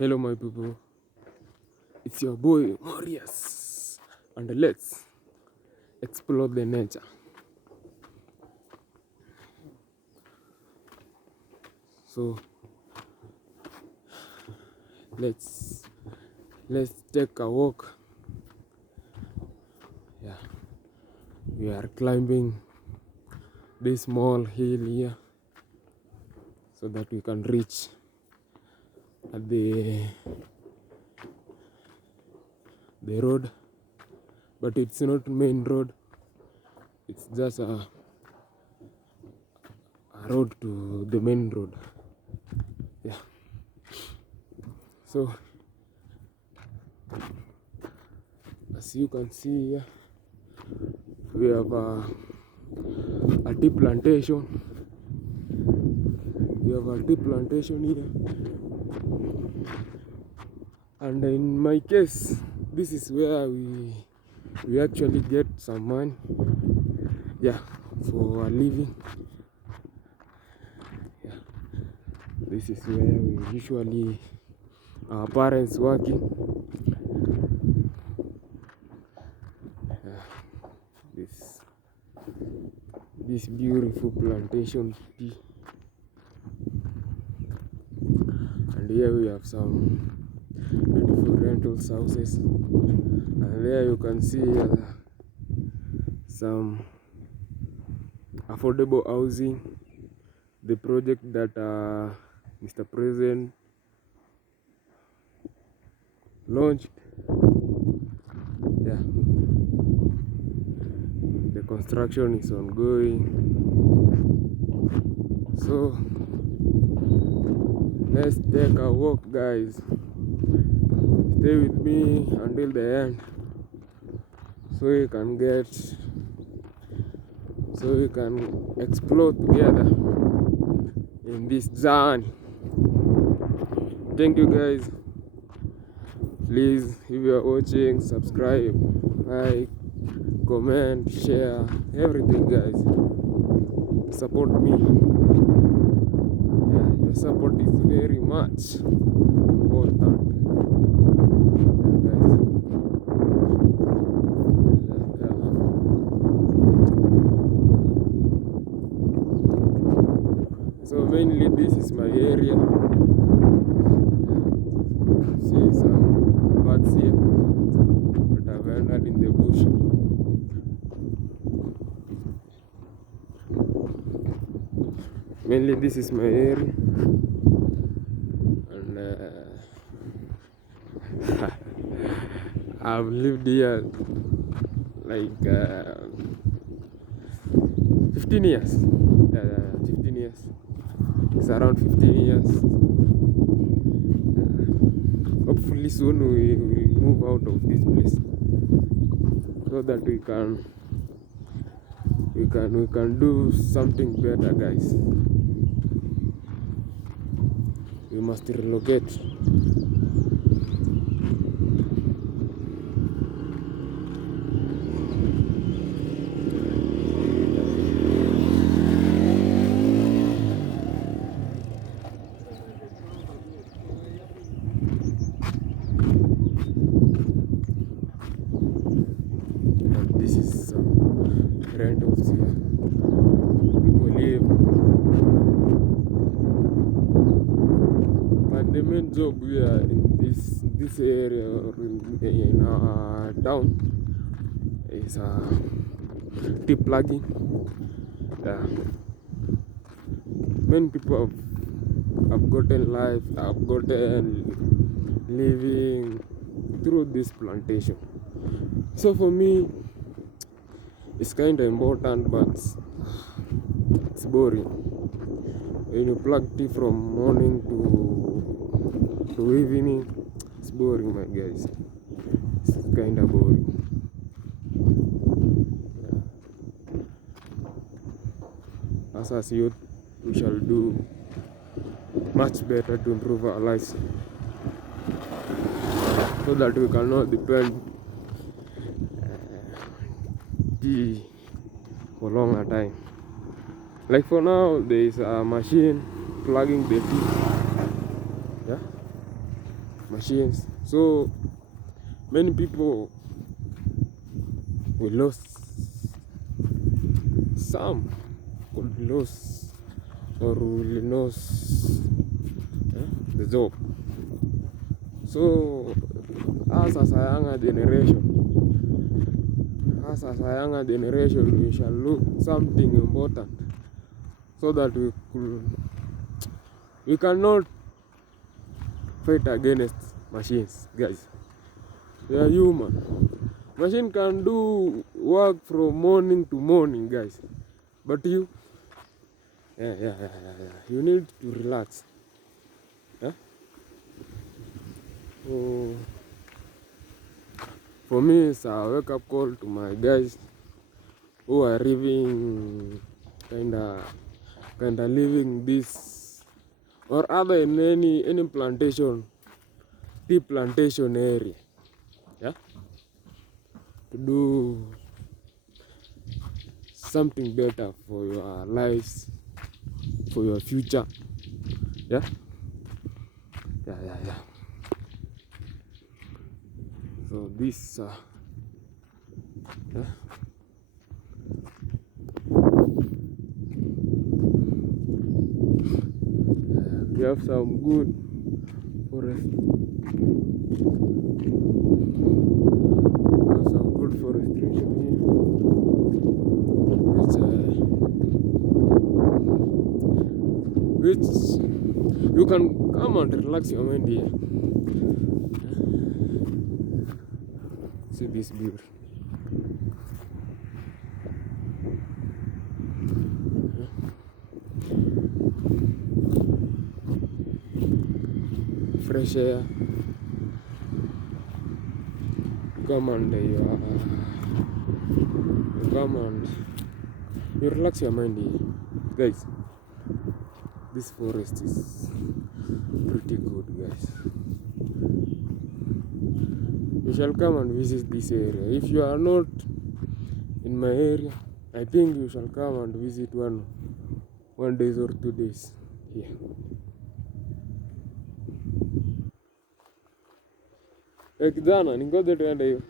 Hello, my people. It's your boy Marius, and let's explore the nature. So let's take a walk. Yeah, we are climbing this small hill here so that we can reach at the road, but it's not main road. It's just a road to the main road. Yeah. So as you can see here, we have a tea plantation. We have a tea plantation here, and in my case, this is where we actually get some money, yeah, for a living. Yeah, this is where we usually our parents working. This beautiful plantation tea, and here we have some beautiful rental houses, and there you can see some affordable housing, the project that Mr. President launched. Yeah, the construction is ongoing, so let's take a walk, guys. Stay with me until the end so we can explore together in this journey. Thank you, guys. Please, if you are watching, subscribe, like, comment, share, everything, guys. Support me. Yeah, your support is very much important. Yeah, guys. So mainly this is my area. See some birds here, but I've entered in the bush. Mainly this is my area, and I've lived here like 15 years. 15 years. It's around 15 years. Hopefully soon we will move out of this place so that we can do something better, guys. We must relocate. And this is some rentals here. People live. But the main job here in this area or in our town is tea plugging. Yeah. Many people have gotten life, have gotten living through this plantation. So for me, it's kind of important, but it's boring. When you plug tea from morning to evening, it's boring, my guys. It's kind of boring. Yeah. As youth, we shall do much better to improve our lives so that we cannot depend tea for longer time. Like for now, there is a machine plugging the tea. Yeah, machines. So many people will lose, some could lose or will lose the job. So us as a younger generation, we shall look something important so that we cannot fight against machines, guys. We are human. Machine can do work from morning to morning, guys. But you, you need to relax. Yeah? So for me, it's a wake-up call to my guys who are living kinda living this or other in any plantation, tea plantation area. Yeah, to do something better for your lives, for your future. Yeah. So this we have some good forest. We have some good forestation here, which you can come and relax your mind here. See this beauty. Fresh air. Come and you relax your mind here, guys. This forest is pretty good, guys. You shall come and visit this area. If you are not in my area, I think you shall come and visit one day or 2 days here. Kijana, ningoje tuende hiyo.